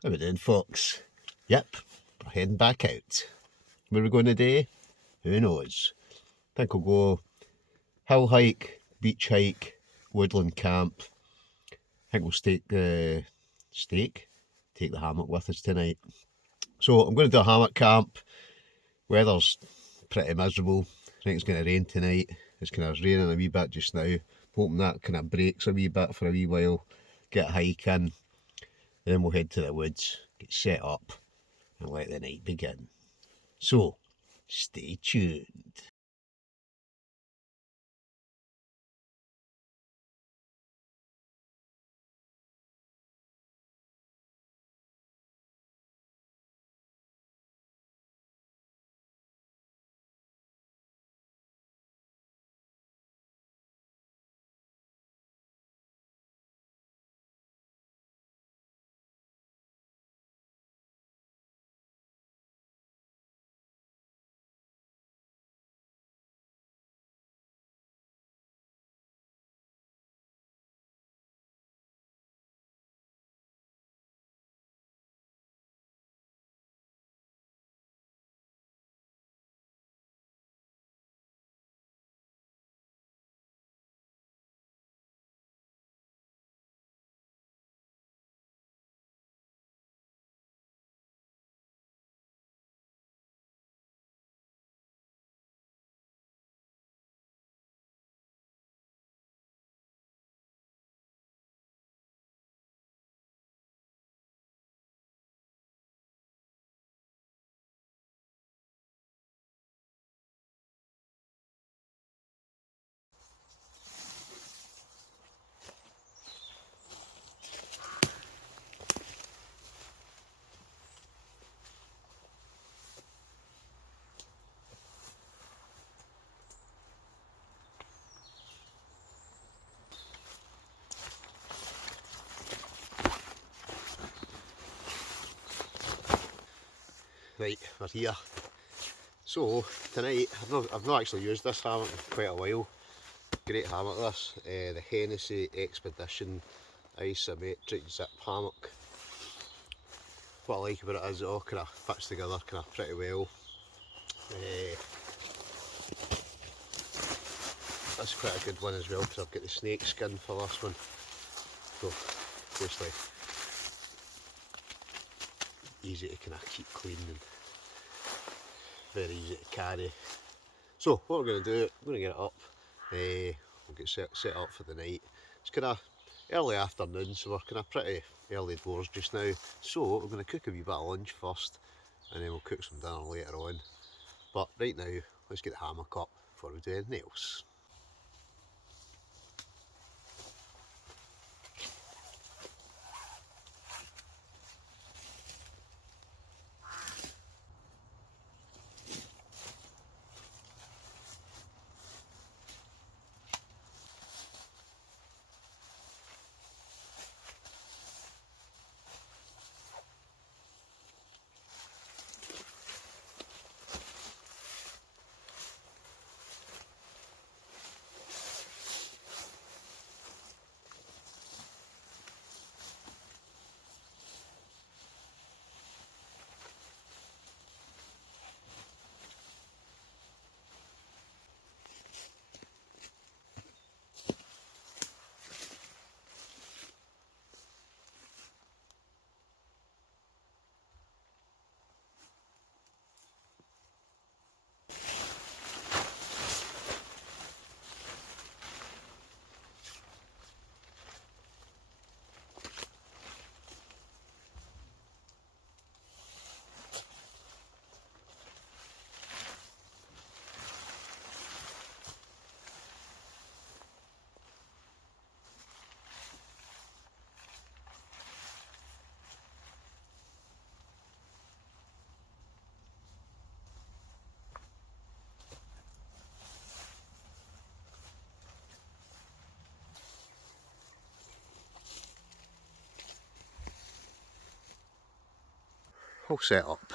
How we doing, folks? Yep, we're heading back out. Where are we going today? Who knows? I think we'll go hill hike, beach hike, woodland camp. I think we'll take the hammock with us tonight. So I'm going to do a hammock camp. Weather's pretty miserable. I think it's going to rain tonight. It's kind of raining a wee bit just now. Hoping that kind of breaks a wee bit for a wee while. Get a hike in. Then we'll head to the woods, get set up and let the night begin. So, stay tuned. Right, we're here. So tonight, I've not actually used this hammock in quite a while. Great hammock this, the Hennessy Expedition isometric zip hammock. What I like about it is it all kind of fits together kind of pretty well. That's quite a good one as well because I've got the snake skin for this one. So basically easy to kind of keep clean and very easy to carry. So what we're going to do, we're going to get it up, we'll get set up for the night. It's kind of early afternoon, so we're kind of pretty early doors just now. So we're going to cook a wee bit of lunch first and then we'll cook some dinner later on. But right now, let's get the hammock up before we do anything else. All set up.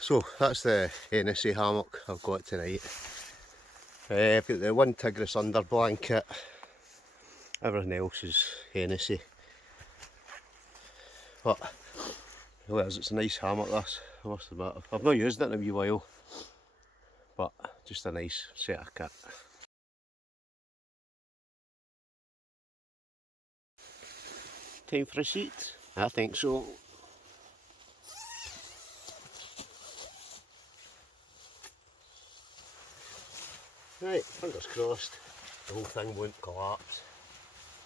So that's the Hennessy hammock I've got tonight. I've got the one Tigris under blanket, everything else is Hennessy. But Well, it's a nice hammock this, I must admit. I've not used it in a wee while, but just a nice set of kit. Time for a seat? I think so. Right, fingers crossed the whole thing won't collapse.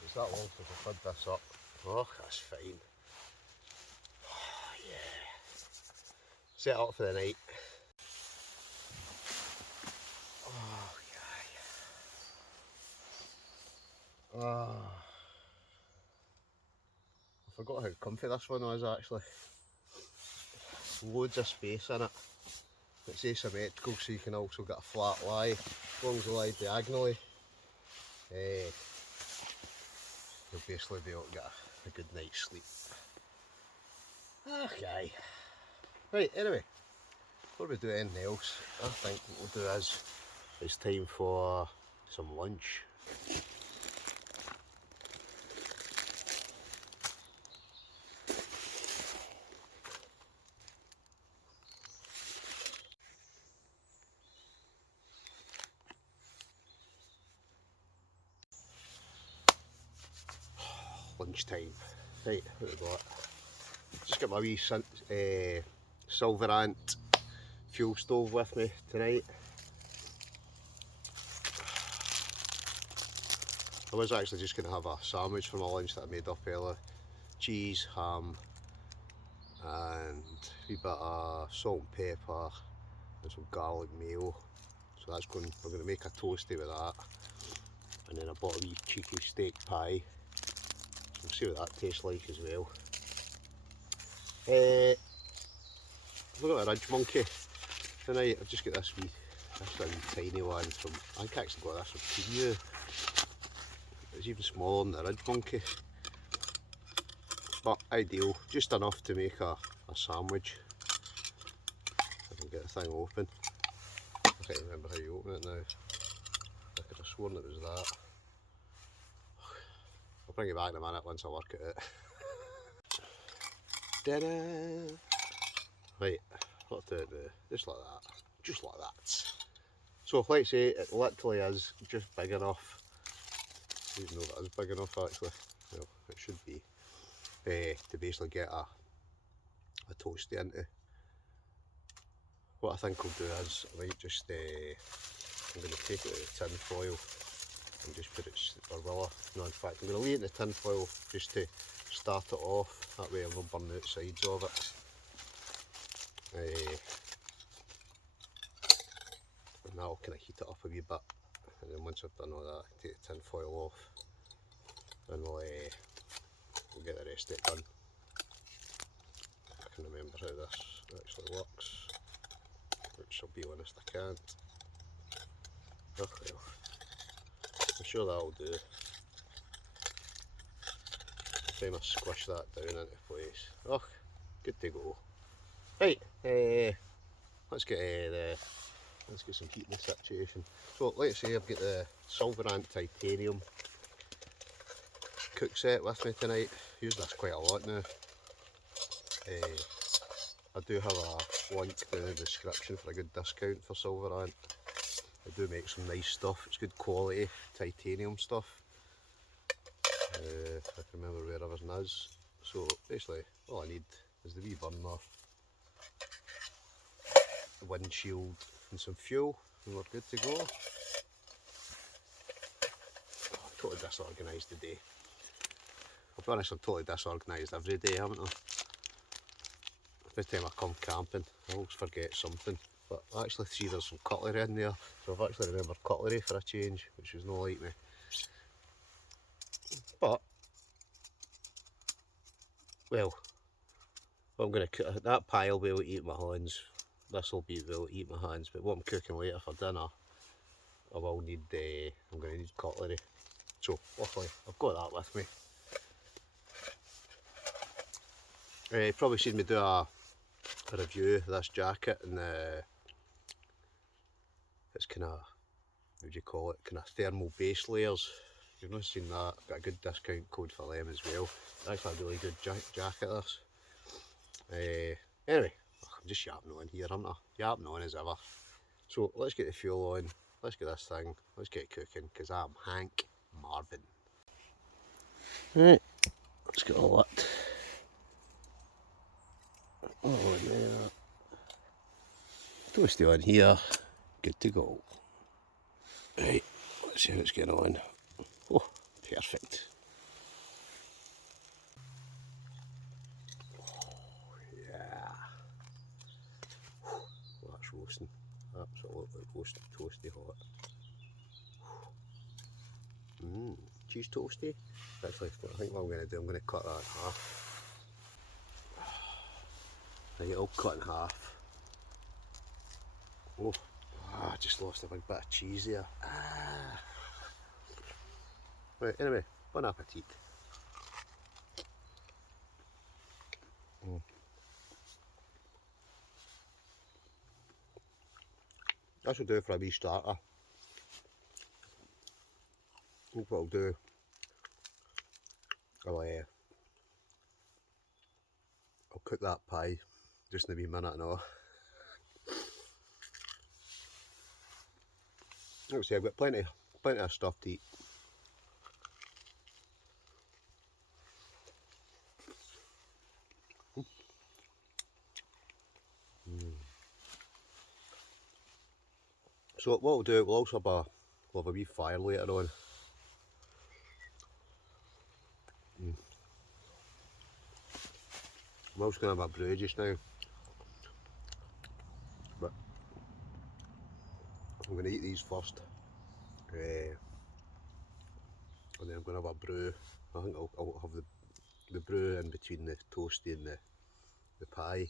It's that long since I've had this up. Oh, that's fine. Oh, yeah. Set up for the night. Oh, yeah. Oh. I forgot how comfy this one was actually. Loads of space in it. It's asymmetrical, so you can also get a flat lie. As long as you lie diagonally, you'll basically be able to get a good night's sleep. Okay. Right, anyway, before we do anything else, I think what we'll do is it's time for some lunch. Lunchtime. Right, what have we got? Just got my wee silverrant fuel stove with me tonight. I was actually just going to have a sandwich for my lunch that I made up earlier. Cheese, ham, and a wee bit of salt and pepper and some garlic mayo. So that's going, we're going to make a toasty with that. And then I bought a wee cheeky steak pie. So we'll see what that tastes like as well. Look at a ridge monkey tonight. I've just got this wee tiny one from, I think I actually got this from Temu. It's even smaller than the ridge monkey. But ideal, just enough to make a sandwich. I can get the thing open. I can't remember how you open it now. I could have sworn it was that. I'll bring it back in a minute once I work it out. Ta-da! Right, what do I do? Just like that. Just like that. So, like I say, it literally is just big enough. I don't even know if it is big enough actually. Well, it should be. To basically get a toasty into. What I think I'll do is, I might just, I'm going to take it out of the tin foil and just put it, or will I? No, in fact I'm going to leave it in the tin foil just to start it off, that way I won't burn the outsides of it. And that'll kind of heat it up a wee bit, and then once I've done all that, I can take the tin foil off and we'll get the rest of it done. I can remember how this actually works, which I'll be honest I can't. Oh well, I'm sure that'll do. Time I squish that down into place. Oh, good to go. Right, let's get some heat in the situation. So, like I say, I've got the silverrant titanium cook set with me tonight. I use this quite a lot now. I do have a link down in the description for a good discount for silverrant. I do make some nice stuff. It's good quality titanium stuff. If I can remember where everything is. So basically, all I need is the wee burner, the windshield, and some fuel, and we're good to go. Oh, I'm totally disorganised today. I'll be honest, I'm totally disorganised every day, haven't I? Every time I come camping, I always forget something. But I actually see there's some cutlery in there, so I've actually remembered cutlery for a change, which is not like me. But, well, I'm going to cook, that pie will be able to eat my hands, this will be able to eat my hands, but what I'm cooking later for dinner, I will need, I'm going to need cutlery. So, luckily, I've got that with me. Probably seen me do a review of this jacket, and it's kind of, what do you call it, kind of thermal base layers. If you've not seen that, I've got a good discount code for them as well. It's actually a really good jacket this. Anyway, I'm just yapping on here, aren't I? Yapping on as ever. So let's get the fuel on, let's get this thing, let's get cooking, because I'm Hank Marvin. Right, let's get all that. Oh, in there. Toasty on here, good to go. Right, let's see how it's getting on. Oh, perfect. Oh, yeah. Well, that's roasting. Absolutely roasting, toasty hot. Cheese toasty. Actually, I think what I'm going to do, I'm going to cut that in half. I get it all cut in half. Oh, I just lost a big bit of cheese there. Right, anyway, bon appetit. This will do for a wee starter. I think what I'll do, I'll cook that pie just in a wee minute and all. Let's see, I've got plenty of stuff to eat. So what we'll do, we'll also have a wee fire later on. I'm also going to have a brew just now, but I'm going to eat these first, and then I'm going to have a brew. I think I'll have the brew in between the toasty and the pie.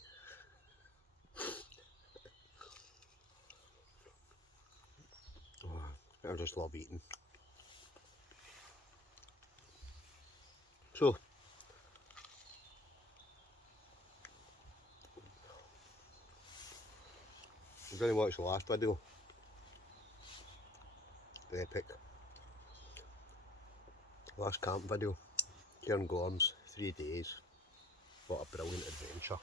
Oh, I just love eating. So, I'm going to watch the last video, the epic last camp video. Cairngorms, 3 days. What a brilliant adventure.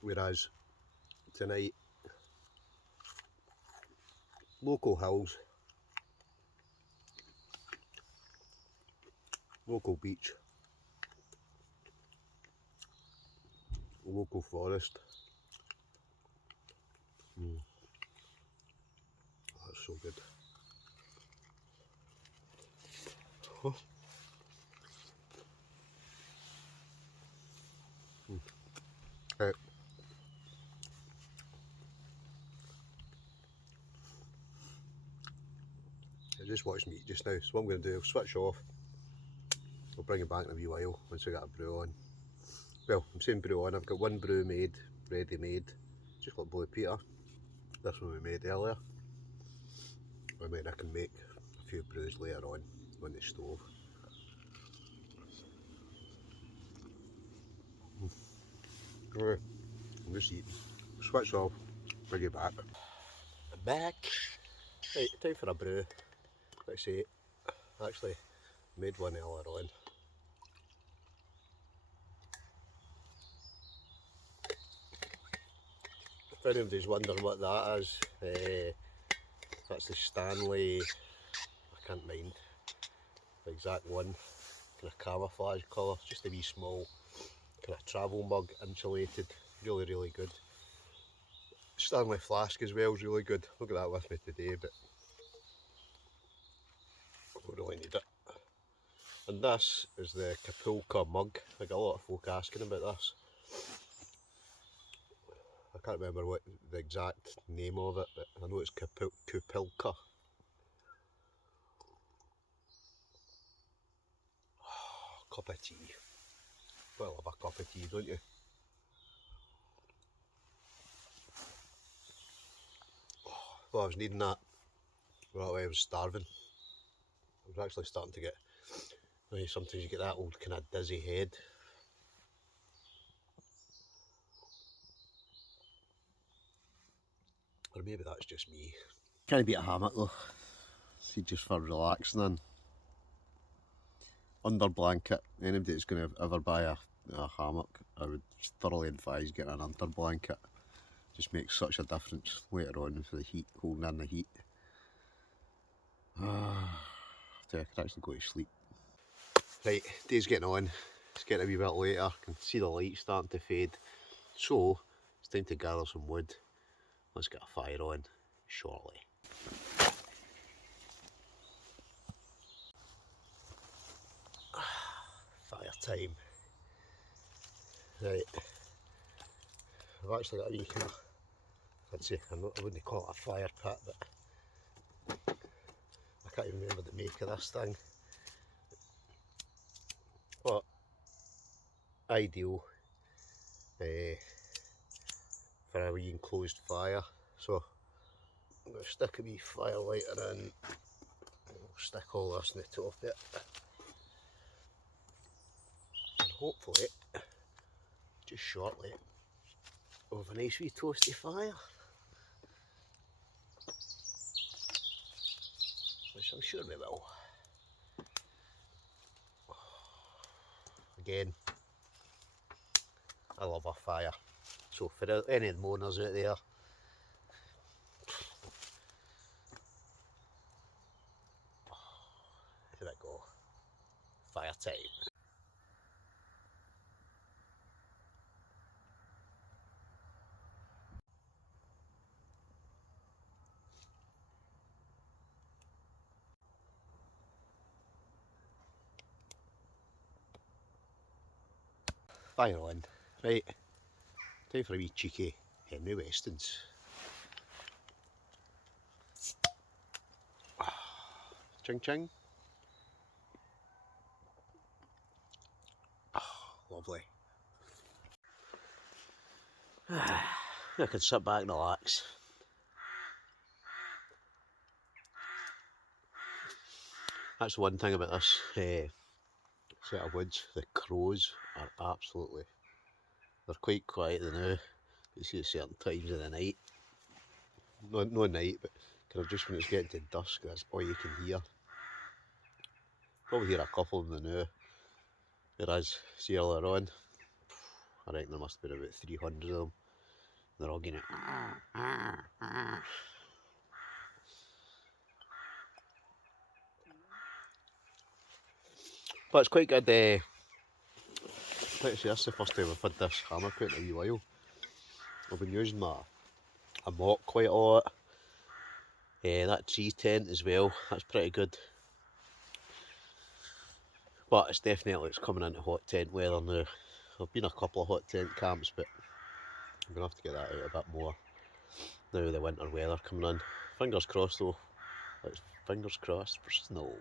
Whereas tonight, local hills, local beach, local forest. That's so good. Oh. I just watched me eat just now, so what I'm going to do, I'll switch off. I'll bring it back in a wee while once I get a brew on. Well, I'm saying brew on, I've got one brew made, ready made, just like Blue Peter. This one we made earlier. I mean, I can make a few brews later on the stove. Right, I'm just eating. Switch off, bring it back. I'm back. Right, time for a brew. Let's see, I actually made one earlier on. If anybody's wondering what that is, that's the Stanley, I can't mind the exact one, kind of camouflage colour, just a wee small kind of travel mug, insulated, really good. Stanley flask as well is really good. I've got that with me today, but I don't really need it. And this is the Kapulka mug. I got a lot of folk asking about this. I can't remember what the exact name of it, but I know it's Kapulka. Oh, cup of tea. Well, love a cup of tea, don't you? Well, I was needing that. Right away, I was starving. I was actually starting to get, sometimes you get that old kind of dizzy head. Or maybe that's just me. Can't beat a hammock though. See, just for relaxing in. under blanket. Anybody that's going to ever buy a hammock, I would thoroughly advise getting an under blanket. Just makes such a difference later on for the heat, holding in the heat. I could actually go to sleep. Right, day's getting on. It's getting a wee bit later. I can see the light starting to fade. So it's time to gather some wood. Let's get a fire on shortly. Fire time. Right, I've actually got a wee kind of, I wouldn't call it a fire pit, but I can't even remember the make of this thing. But ideal for a wee enclosed fire. So I'm going to stick a wee fire lighter in. We'll stick all this on the top of it. And hopefully, just shortly, we'll have a nice wee toasty fire. Which I'm sure we will. Again, I love a fire. So for any of the moaners out there, here we go. Fire time. Fire on. Right, time for a wee cheeky Henry Westons. Ching ching. Lovely. I can sit back and relax. That's one thing about this set of woods. The crows are absolutely, they're quite quiet now. You see at certain times of the night. No night, but kind of just when it's getting to dusk, that's all you can hear. Probably hear a couple of them now. Whereas, see earlier on, I reckon there must have been about 300 of them. They're all getting it. But it's quite good. Let's see, this is the first time I've had this hammock out in a wee while. I've been using my Hammock quite a lot. That tree tent as well, that's pretty good. But it's coming into hot tent weather now. I've been a couple of hot tent camps, but I'm going to have to get that out a bit more now with the winter weather coming in. Fingers crossed though, fingers crossed for snow.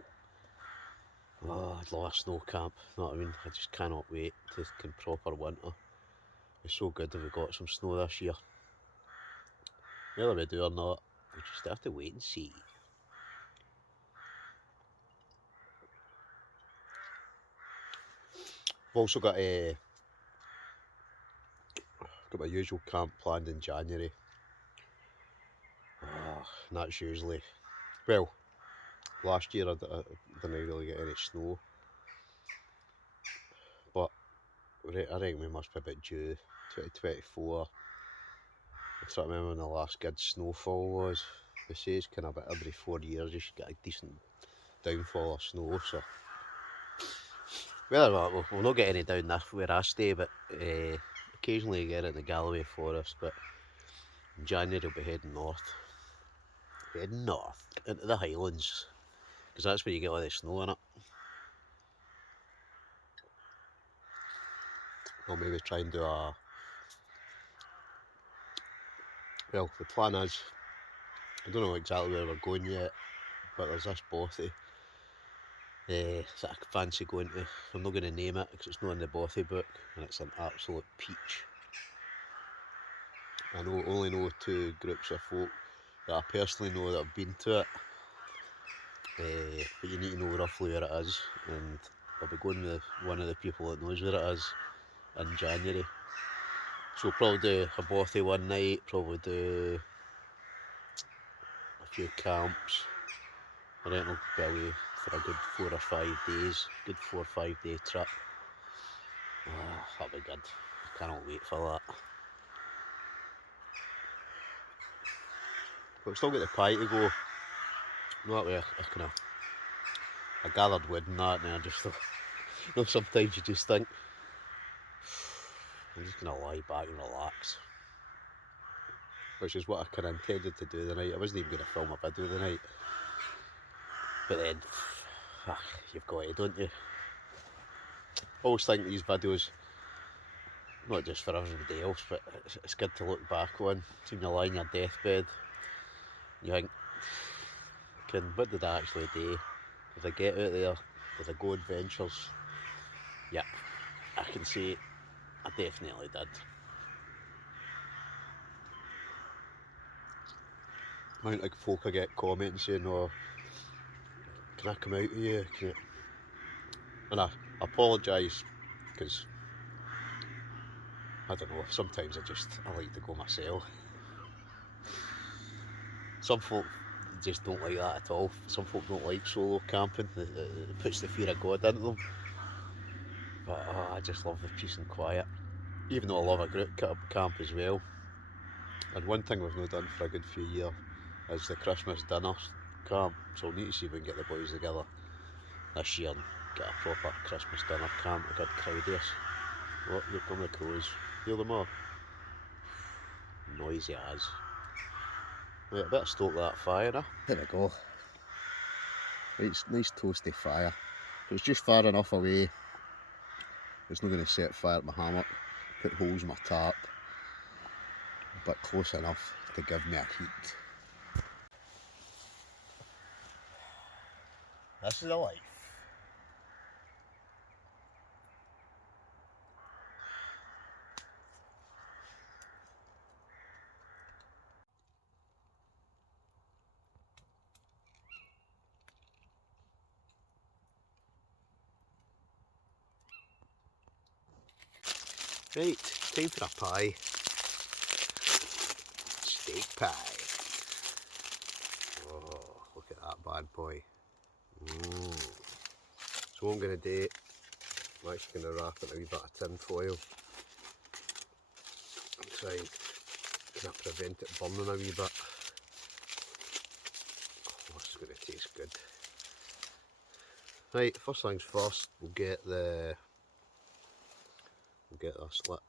Oh, I'd love a snow camp, you know what I mean? I just cannot wait to get proper winter. It's so good if we got some snow this year. Whether we do or not, we just have to wait and see. I've also got my usual camp planned in January. And that's usually, well, last year I didn't really get any snow, but I reckon we must be about due 2024. I'm trying to remember when the last good snowfall was. They say it's kind of about every 4 years you should get a decent downfall of snow, so well, we'll not get any down there where I stay, but occasionally you get it in the Galloway forest. But in January we'll be heading north into the Highlands, because that's where you get all the snow in it. I'll maybe try and do well, the plan is, I don't know exactly where we're going yet, but there's this bothy that I fancy going to. I'm not going to name it because it's not in the bothy book, and it's an absolute peach. I only know 2 groups of folk that I personally know that have been to it, but you need to know roughly where it is, and I'll be going with one of the people that knows where it is in January. So we'll probably do a bothy one night, probably do a few camps, I reckon I'll be away for a good 4 or 5 days, good 4 or 5 day trip. Oh, that'll be good. I cannot wait for that. But I've still got the pie to go. That way I gathered wood and that, and then I just thought, you know, sometimes you just think, I'm just going to lie back and relax. Which is what I kind of intended to do the night. I wasn't even going to film a video the night. But then, you've got to, don't you? I always think these videos, not just for everybody else, but it's good to look back on. So when you lie on your deathbed, you think, what did I actually do? Did I get out there? Did I go adventures? Yep, I can say I definitely did. Amount of folk I get commenting saying, oh, can I come out with you? And I apologise, because I don't know, sometimes I like to go myself. Some folk just don't like that at all. Some folk don't like solo camping. It puts the fear of God into them. But I just love the peace and quiet. Even though I love a group camp as well. And one thing we've not done for a good few years is the Christmas dinner camp. So we'll need to see if we can get the boys together this year and get a proper Christmas dinner camp. A good crowd of us. Oh, here come the crows. Hear them all? Noisy as. Right, I better stoke that fire, eh? There we go. It's nice toasty fire. It's just far enough away. It's not going to set fire at my hammock, put holes in my tarp, but close enough to give me a heat. This is a life. Right, time for a pie. Steak pie. Oh, look at that bad boy. So what I'm going to do, I'm actually going to wrap it in a wee bit of tin foil and try and kind of prevent it burning a wee bit. Oh, this is going to taste good. Right, first things first, we'll get the slit.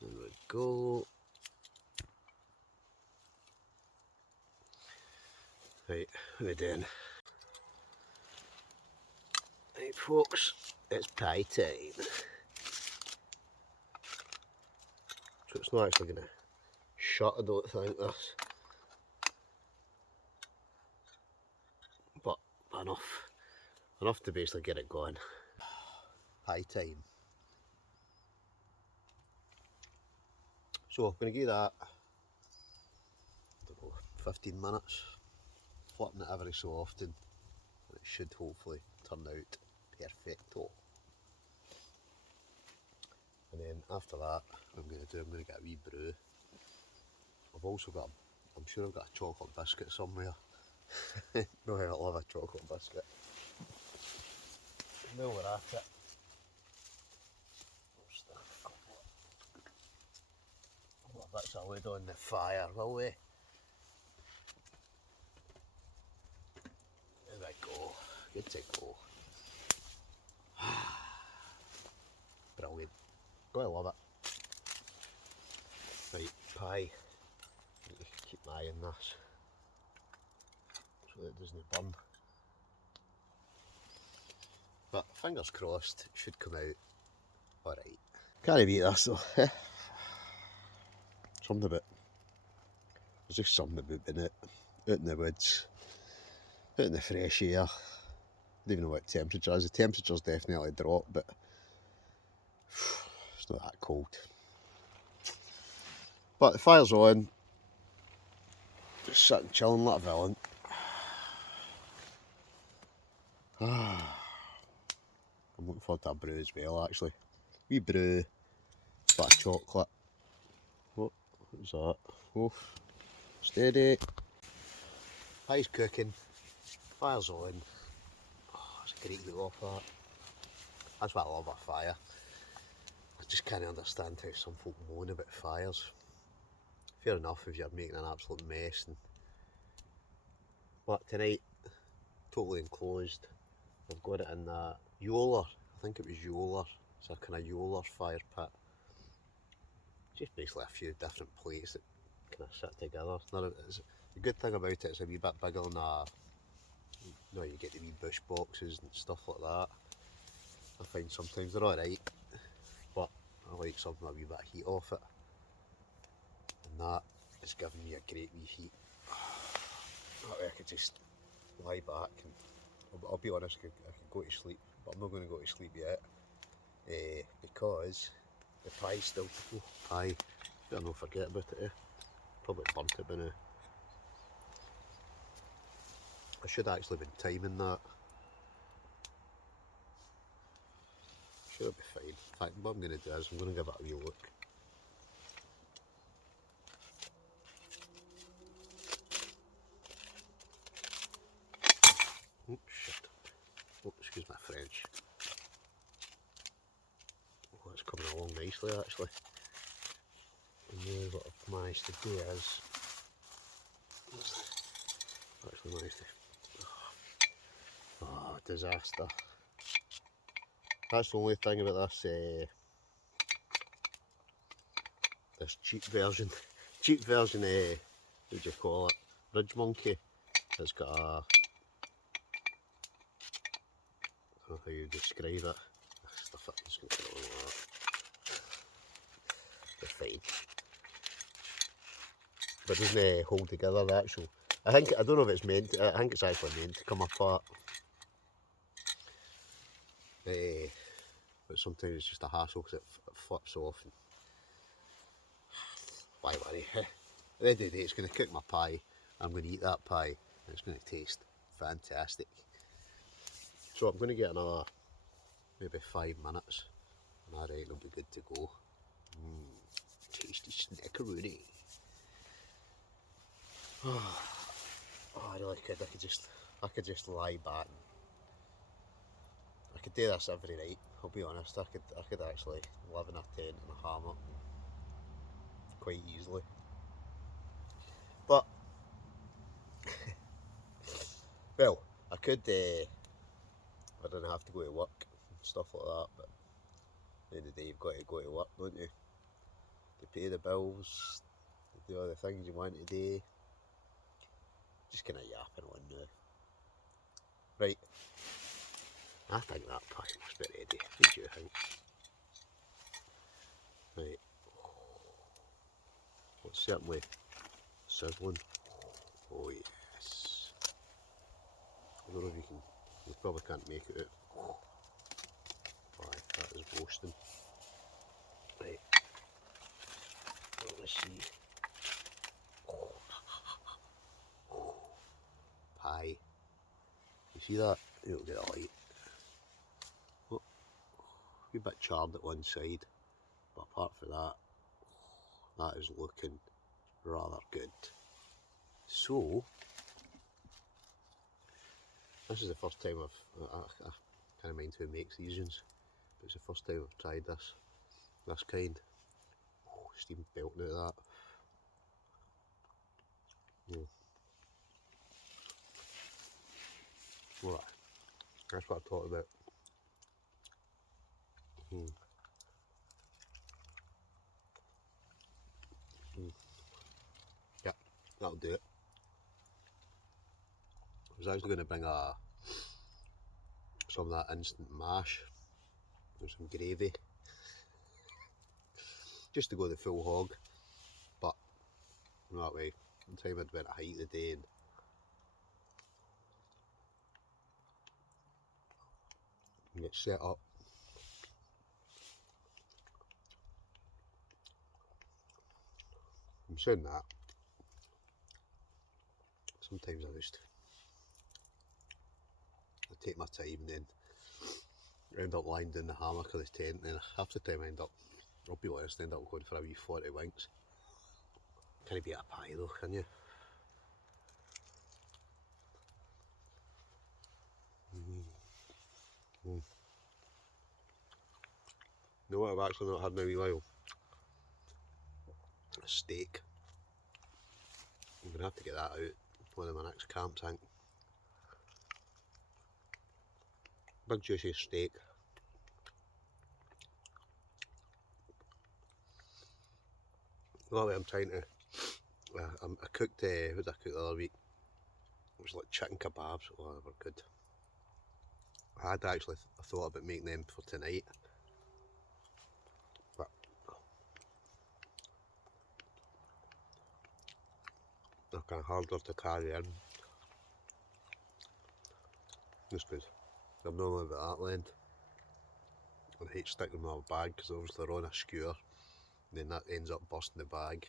There we go. Right, what are we doing? Right folks, it's pie time. So it's not actually going to shut, I don't think, this. But enough to basically get it going. Pie time. So I'm going to give that, I don't know, 15 minutes. Flipping it every so often. And it should hopefully turn out perfecto. And then after that, what I'm going to get a wee brew. I've also got, I'm sure I've got a chocolate biscuit somewhere. No, I love a chocolate biscuit. Now we're at it. We'll stick a couple of bits of wood on the fire, will we? There we go. Good to go. Brilliant. Gotta love it. Right, pie. Need to keep my eye on this so that it doesn't burn. But fingers crossed, it should come out alright. Can't beat this though. Something about, there's just something about being out in the woods, out in the fresh air. I don't even know what temperature is. The temperature's definitely dropped, but it's not that cold. But the fire's on, just sitting chilling like a villain. I'm looking forward to a brew as well actually. Wee brew, bit of chocolate. What was that? Oh, steady. Pie's cooking, fire's on. Oh, it's great to go off that. That's why I love a fire. I just can't understand how some folk moan about fires. Fair enough if you're making an absolute mess. But tonight, totally enclosed. I've got it in that Yoler. I think it was Yoler. It's a kind of Yoler fire pit. Just basically a few different plates that kind of sit together. The good thing about it is a wee bit bigger than you get the wee bush boxes and stuff like that. I find sometimes they're alright, but I like something a wee bit of heat off it. And that is giving me a great wee heat. That way I could just lie back and I'll be honest, I could go to sleep, but I'm not going to go to sleep yet because the pie's still to go. Pie, better not forget about it. Probably burnt it by now. I should actually been timing that. Should be fine. In fact, what I'm going to do is I'm going to give it a wee look. Oh shit. Oh, excuse my French. Oh, it's coming along nicely actually. And now what I've managed to do is actually managed to disaster. That's the only thing about this cheap version, what do you call it, Ridge Monkey. It's got a, I don't know how you describe it. Stuff it, just going to put it on like that. They're fine. But it doesn't hold together the actual, I don't know if it's meant to, I think it's actually meant to come apart. But sometimes it's just a hassle because it flips off. And why worry? At the end of the day, it's going to cook my pie. I'm going to eat that pie and it's going to taste fantastic. So I'm going to get another maybe 5 minutes and alright, it'll be good to go. Tasty snackaroonie. Oh, I really could. I could just lie back. I could do this every night. I'll be honest. I could actually live in a tent and a hammock quite easily. But well, I could. I didn't have to go to work and stuff like that. But at the end of the day, you've got to go to work, don't you? To pay the bills, to do all the things you want to do. Just kind of yapping on now. Right. I think that pie must be ready. What do you think? Right. Well, it's certainly sizzling. Oh yes. I don't know if you probably can't make it out. Aye, that is roasting. Right. Well, let's see. Pie. You see that? You'll get a light. Oh, a wee bit charred at one side, but apart from that, that is looking rather good. So, this is the first time I kind of mind who makes these ones, but it's the first time I've tried this kind. Oh, steam belting out of that. Right, that's what I'm talking about. Yep, that'll do it. I was actually going to bring some of that instant mash and some gravy, just to go the full hog, but that way, in time I'd went to height of the day and get set up. I'm saying that, sometimes I take my time and then end up lying down the hammock of the tent, and then half the time I'll be honest, end up going for a wee 40 winks. Can't be a pie though, can you? You know what I've actually not had in a wee while? A steak. I'm going to have to get that out one of my next camps, I think. Big juicy steak. That way I'm trying to, I cooked, what did I cook the other week? It was like chicken kebabs. Oh, they were good. I had actually thought about making them for tonight, but they're kind of harder to carry in. It's good. I'm normally about that length. And I hate sticking them in my bag because obviously they're on a skewer, and then that ends up busting the bag,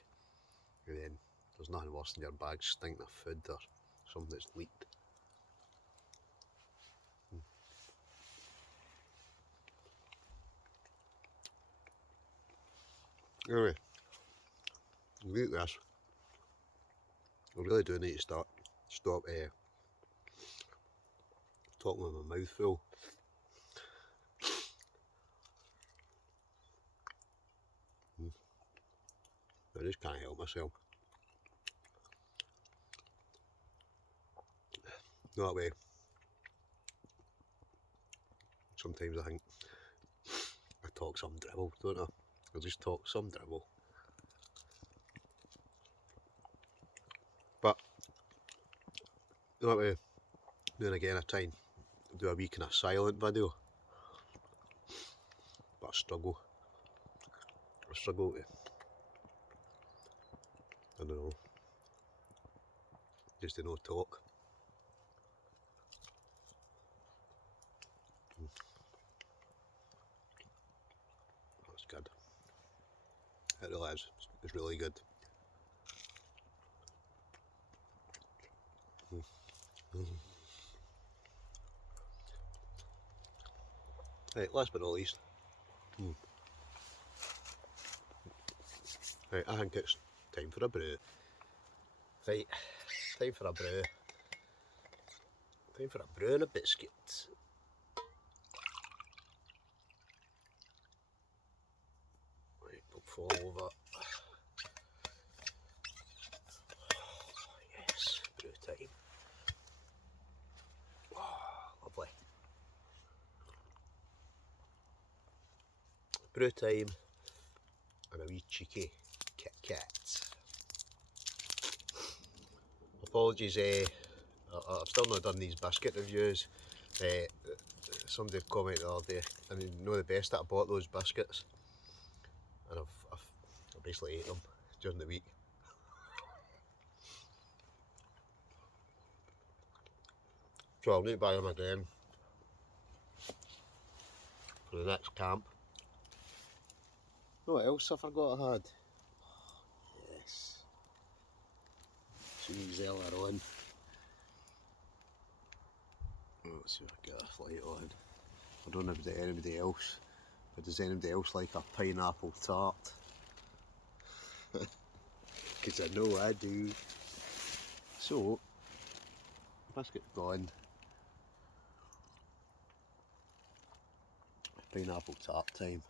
and then there's nothing worse than your bag stinking of food or something that's leaked. Anyway, look at this. I really do need to stop talking with my mouth full. I just can't help myself. That way, sometimes I think I talk some dribble, don't I? I just talk some dribble. But that way, then again, I try and do a wee kind of silent video. But I struggle to, I don't know, just to no talk. That's good. It really is. It's really good. Right, last but not least. Right, I think it's time for a brew. Right, time for a brew. Time for a brew and a biscuit. Right, don't fall over. Yes, brew time. Oh, lovely. Brew time and a wee cheeky Kit Kat. Apologies, I've still not done these biscuit reviews. Somebody commented the other day, I mean, know the best that I bought those biscuits, and I've basically ate them during the week. So I'll need to buy them again for the next camp. You know what else I forgot I had? Yes. Sweet Zelleron. Let's see if I get a light on. I don't know if there's anybody else, but does anybody else like a pineapple tart? Because I know I do. So, biscuit gone. Pineapple tart time.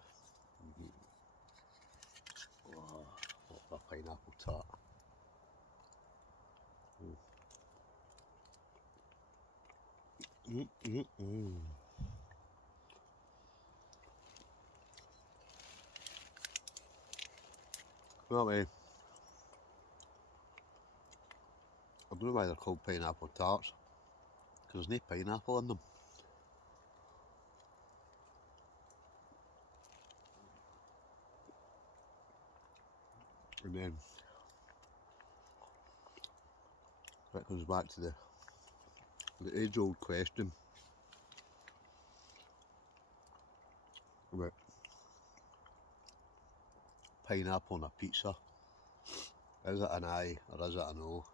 Oh, love a pineapple tart. That way, I don't know why they're called pineapple tarts, because there's no pineapple in them. And then that goes back to the age-old question about pineapple on a pizza. Is it an aye or is it a no?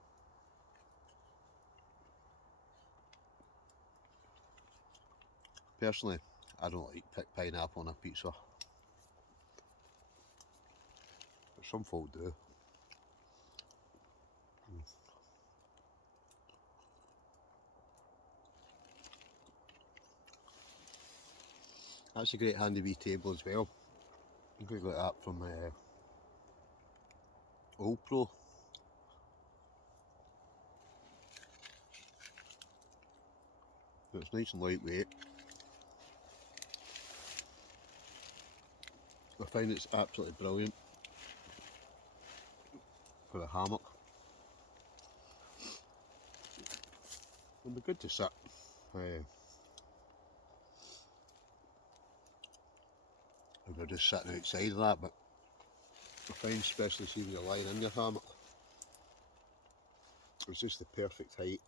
Personally, I don't like pineapple on a pizza, but some folk do. That's a great handy wee table as well. Things like that from Allpowers. It's nice and lightweight. I find it's absolutely brilliant for a hammock. It'll be good to sit. If you're just sitting outside of that, but I find, especially see when you're lying in your hammock, it's just the perfect height.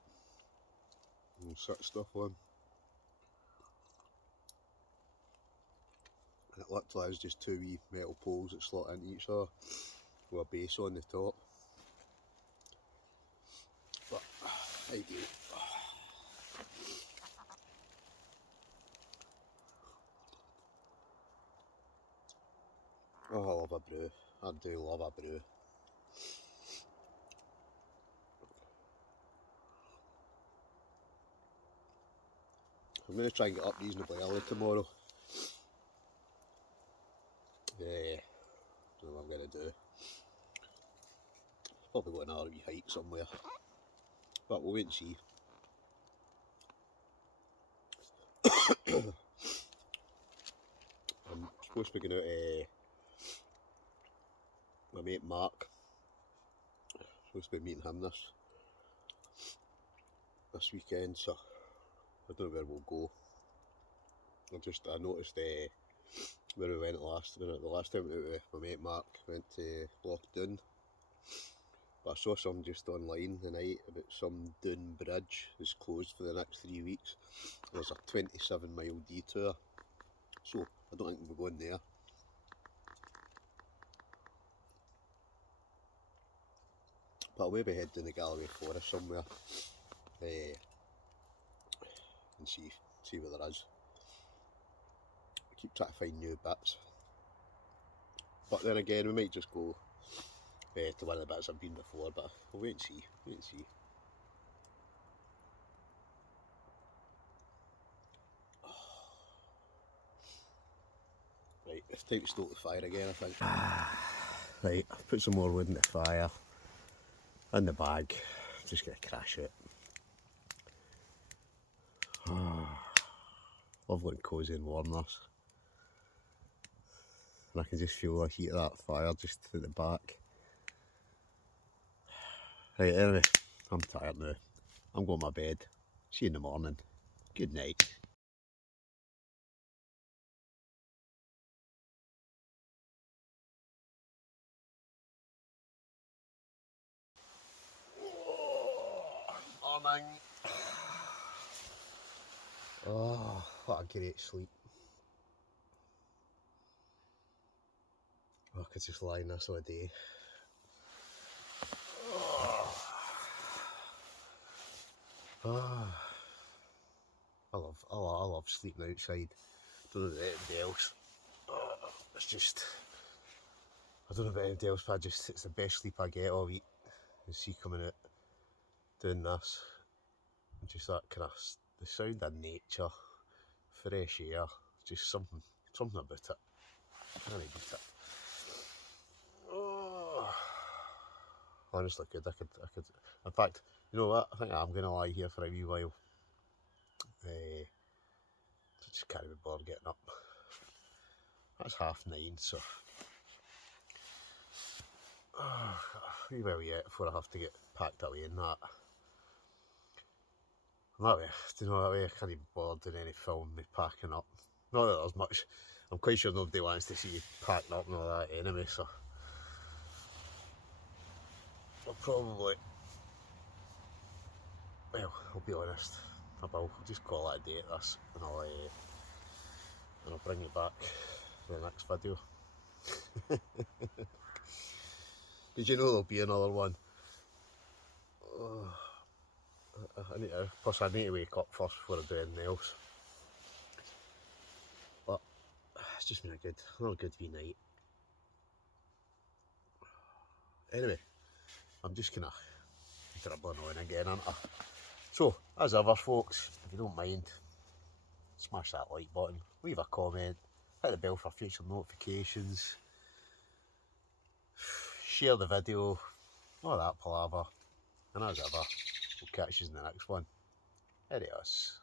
And sit stuff on. And it literally is just two wee metal poles that slot into each other with a base on the top. But ideal. Oh, I love a brew. I do love a brew. I'm going to try and get up reasonably early tomorrow. Yeah, I don't know what I'm going to do. Probably go on another wee hike somewhere. But we'll wait and see. I'm supposed to be going out my mate Mark. Supposed to be meeting him this weekend, so I don't know where we'll go. I noticed where we went the last time we went out with my mate Mark, went to Lochdoon. But I saw something just online tonight about some Doon Bridge is closed for the next 3 weeks. There's a 27-mile detour, so I don't think we'll be going there. But I'll maybe head down the Galloway Forest somewhere and see what there is. I keep trying to find new bits. But then again, we might just go to one of the bits I've been before, but we'll wait and see. Right, it's time to stoke the fire again, I think. Right, I've put some more wood in the fire, in the bag, just gonna crash it. Lovely and cosy and warm this. And I can just feel the heat of that fire just at the back. Right, anyway, I'm tired now. I'm going to my bed. See you in the morning. Good night. Morning. Oh, what a great sleep. Oh, I could just lie in this all day. I love sleeping outside. Don't know about anybody else. It's just, I don't know about anybody else, but it's the best sleep I get all week. You see coming out, doing this, and just that kind of, the sound of nature, fresh air, just something about it. Can't beat it. Oh, honestly, I could. In fact, you know what? I think I'm going to lie here for a wee while. I just can't be bothered getting up. That's 9:30, so a wee while yet before I have to get packed away in that. And that way, that way I can't be bothered doing any film me packing up. Not that there's much. I'm quite sure nobody wants to see you packing up and all that anyway, so I'll probably, well, I'll be honest, I'll just call it a day at this, and I'll bring you back for the next video. Because you know there'll be another one. I need to wake up first before I do anything else. But it's just been another good wee night. Anyway, I'm just kind of dribbling on again, aren't I? So, as ever folks, if you don't mind, smash that like button, leave a comment, hit the bell for future notifications, share the video, all that palaver, and as ever, we'll catch you in the next one. Adios.